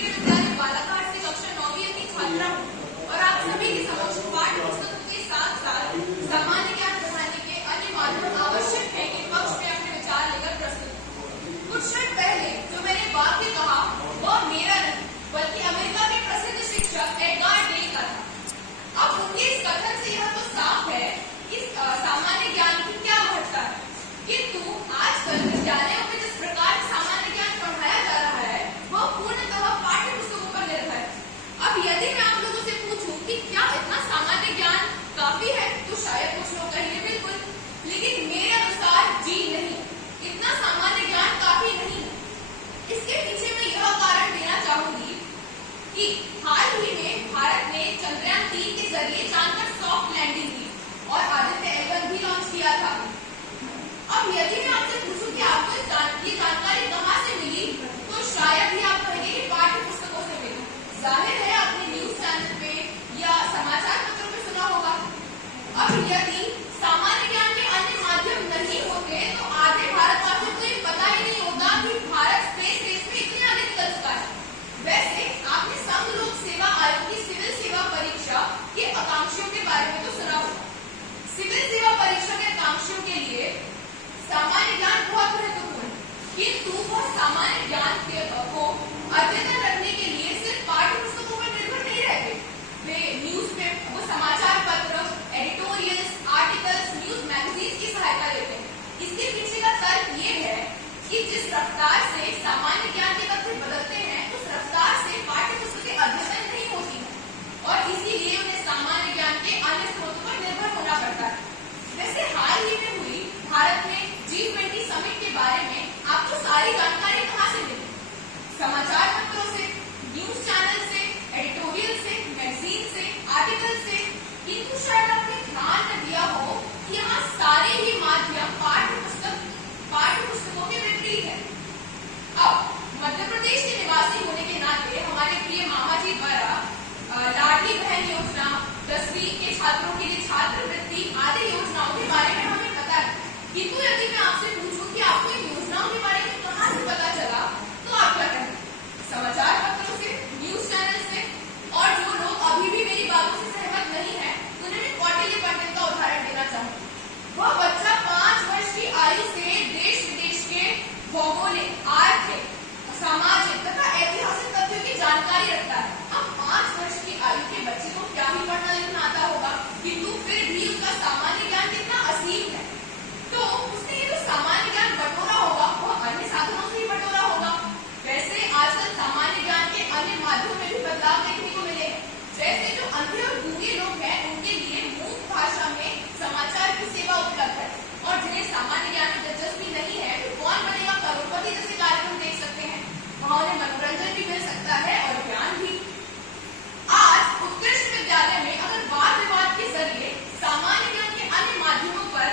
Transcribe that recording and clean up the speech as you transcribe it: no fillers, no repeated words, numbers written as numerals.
केंद्रीय विद्यालय बालाघाट से कक्षा 9वीं की छात्रा हूँ और आप सभी के समक्ष पाठ्य पुस्तकों के साथ साथ सामान्य ज्ञान बढ़ाने के अन्य माध्यम आवश्यक है के पक्ष में अपने विचार लेकर प्रस्तुत हूँ। कुछ क्षण पहले जो मैंने वाक्य कहा वह मेरा नहीं बल्कि अमेरिका के प्रसिद्ध शिक्षक एडगार डे का था। अब उनके इस कथन से यह तो साफ है कि सामान्य ज्ञान की क्या महत्ता है, किंतु आजकल विद्यालयों में जिस प्रकार सामान्य ज्ञान पढ़ाया जा रहा है वह पूर्णतः पाठ्य पुस्तकों पर निर्भर है। अब यदि मैं आप लोगों से पूछूं कि क्या इतना सामान्य ज्ञान काफी है, तो शायद कुछ लोग कहेंगे बिल्कुल, लेकिन मेरे अनुसार जी नहीं, इतना सामान्य ज्ञान काफी नहीं है। इसके पीछे मैं यह कारण देना चाहूंगी कि हाल ही में भारत ने चंद्रयान 3 के जरिए चांद पर सॉफ्ट लैंडिंग की और आदित्य L1 भी लॉन्च किया था। अब यदि मैं आपसे पूछूं कि आपको ये जानकारी कहाँ से मिली, तो शायद ही आप कहेंगे कि पाठ्य पुस्तकों से मिली। जाहिर है आपने न्यूज चैनल पे या समाचार पत्रों में सुना होगा। अब यदि सामान्य ज्ञान के अन्य माध्यम नहीं होते तो आधे भारतवासियों को ये पता ही नहीं होता कि भारत स्पेस रेस में इतने आगे निकल चुका है। वैसे आपने संघ लोक सेवा आयोग की सिविल सेवा परीक्षा के आकांक्षियों के बारे में तो सुना होगा। सिविल सेवा परीक्षा के आकांक्षियों के लिए सामान्य ज्ञान बहुत महत्वपूर्ण है, किंतु वह सामान्य ज्ञान को अद्यतन रखने के लिए सिर्फ पाठ्य पुस्तकों पर निर्भर नहीं रहते। वे न्यूज़पेपर, वो समाचार पत्र, एडिटोरियल्स, आर्टिकल्स, न्यूज मैगजीन की सहायता लेते हैं। इसके पीछे का तर्क ये है कि जिस रफ्तार से सामान्य ज्ञान के तथ्य बदलते हैं उस रफ्तार से पाठ्य पुस्तकें अद्यतन नहीं होती हैं और इसीलिए उन्हें सामान्य ज्ञान के अन्य स्रोतों पर निर्भर होना पड़ता है। वैसे हाल ही में हुई भारत में G20 समिट के बारे में आपको सारी जानकारी कहाँ से मिली? समाचार पत्रों से, न्यूज चैनल से, एडिटोरियल से, मैगजीन से, आर्टिकल से, किंतु शायद आपने ध्यान न दिया हो कि यहाँ सारे ही माध्यम पाठ्य पुस्तकों के विपरीत है। अब मध्य प्रदेश के निवासी होने के नाते हमारे प्रिय मामा जी द्वारा लाडली बहन योजना, 10वीं के छात्रों के लिए छात्रवृत्ति आदि योजनाओं के बारे में हमें पता है, किंतु यदि मैं आपसे पूछूं कि आपको इन योजनाओं के बारे में कहाँ से पता चला, तो आप क्या कहेंगे? समाचार पत्रों से, न्यूज चैनल से, और जो लोग अभी भी मेरी बातों से सहमत नहीं है उन्हें मैं कौटिल्य पंडित का उदाहरण देना चाहूंगी। वह बच्चा 5 वर्ष की आयु से देश विदेश के भौगोलिक, आर्थिक, सामाजिक तथा ऐतिहासिक तथ्यों की जानकारी रखता है। अब 5 वर्ष की आयु के बच्चे को क्या ही पढ़ना लिखना आता होगा, किंतु फिर भी उसका सामान्य ज्ञान कितना असीम है। तो उसने ये जो सामान्य ज्ञान बटोरा होगा वह अन्य साधनों से ही बटोरा होगा। वैसे आजकल सामान्य ज्ञान के अन्य माध्यमों में भी बदलाव देखने को मिले हैं। जैसे जो अंधे और गूंगे लोग हैं उनके लिए मूक भाषा में समाचार की सेवा उपलब्ध है और जिन्हें सामान्य ज्ञान में दिलचस्पी नहीं है तो कौन बनेगा करोड़पति जैसे कार्यक्रम देख सकते हैं। वहाँ उन्हें मनोरंजन भी मिल सकता है और ज्ञान भी। आज उत्कृष्ट विद्यालय में अगर वाद विवाद के जरिए सामान्य ज्ञान के अन्य माध्यमों पर